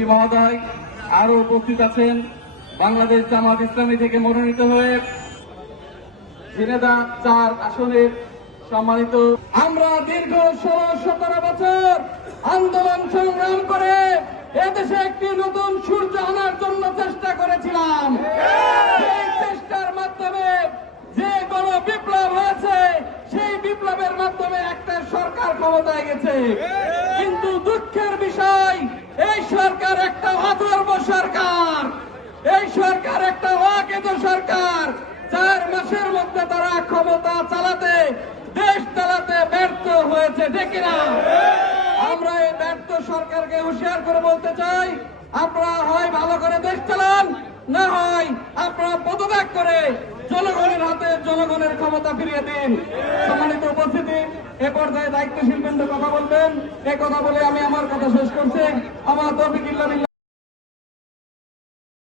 MP মহোদয়, আরো উপস্থিত আছেন বাংলাদেশ জামাত ইসলামী থেকে মনোনীত হয়ে ঝিনেদা 4 আসনের সম্মানিত। আমরা দীর্ঘ 16-17 বছর আন্দোলন সংগ্রাম করে এদেশে একটি নতুন সূর্য আনার জন্য চেষ্টা করেছিলাম। সেই চেষ্টার মাধ্যমে যে গণ বিপ্লব হয়েছে, সেই বিপ্লবের মাধ্যমে একটা সরকার ক্ষমতায় গেছে। কিন্তু দুঃখের বিষয়, এই সরকার একটা অথর্ব সরকার, এই সরকার একটা অকেজ সরকার। 4 মাসের মধ্যে তারা ক্ষমতা চালাতে, দেশ চালাতে ব্যর্থ হয়েছে, ঠিক না? আমরা এই ব্যর্থ সরকারকে হুঁশিয়ার করে বলতে চাই, আপনারা হয় ভালো করে দেশ চালান, না হয় আপনারা পদত্যাগ করে জনগণের হাতে জনগণের ক্ষমতা ফিরিয়ে দিন। সম্মানিত উপস্থিতি, এ পর্যায়ে দায়িত্বশীল বৃন্দ কথা বলবেন। এ কথা বলে আমি আমার কথা শেষ করছি। আমার তৌফিক ইল্লাহ বিল্লাহ।